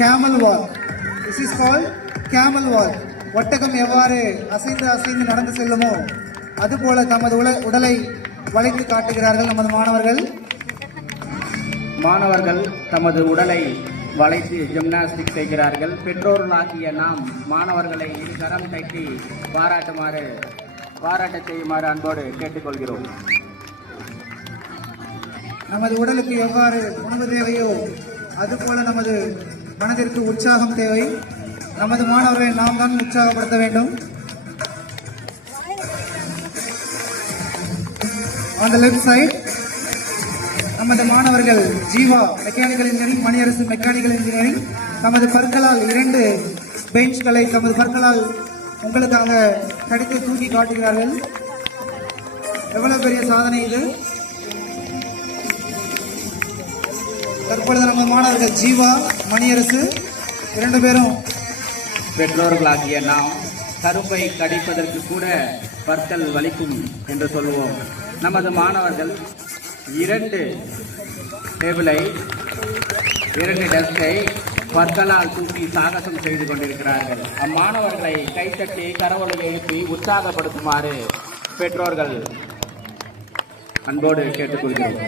camel walk. This is called camel walk. ஒட்டகம் எவ்வாறு அசைந்து அசைந்து நடந்து செல்லுமோ அதுபோல தமது உடலை வளைத்து காட்டுகிறார்கள் நமது மாணவர்கள். மாணவர்கள் தமது உடலை வளைத்து ஜிம்னாஸ்டிக் செய்கிறார்கள். பெற்றோர்களாகிய நாம் மாணவர்களை இரு கரம் தட்டி பாராட்ட செய்யுமாறு அன்போடு கேட்டுக்கொள்கிறோம். நமது உடலுக்கு எவ்வாறு உணவு தேவையோ அதுபோல நமது மனதிற்கு உற்சாகம் தேவை. நமது மாணவர்களை நாம் தான் உற்சாகப்படுத்த வேண்டும். On the left side, நமது மாணவர்கள் Jeeva mechanical engineering, Maniyarasu mechanical engineering தமது பற்களால் 2 பெஞ்ச்களை தமது பற்களால் உங்களுக்காக கடித்து தூக்கி காட்டுகிறார்கள். எவ்வளவு பெரிய சாதனை இது! தற்பொழுது நமது மாணவர்கள் ஜீவா, மணியரசு 2 பேரும். பெற்றோர்களாகிய நாம் கரும்பை கடிப்பதற்கு கூட பற்கள் வலிக்கும் என்று சொல்வோம். நமது மாணவர்கள் 2 டேபிளை 2 டெஸ்கை பற்களால் தூக்கி சாகசம் செய்து கொண்டிருக்கிறார்கள். அம்மாணவர்களை கைத்தட்டி கரவொலி எழுப்பி உற்சாகப்படுத்துமாறு பெற்றோர்கள் அன்போடு கேட்டுக்கொள்கிறோம்.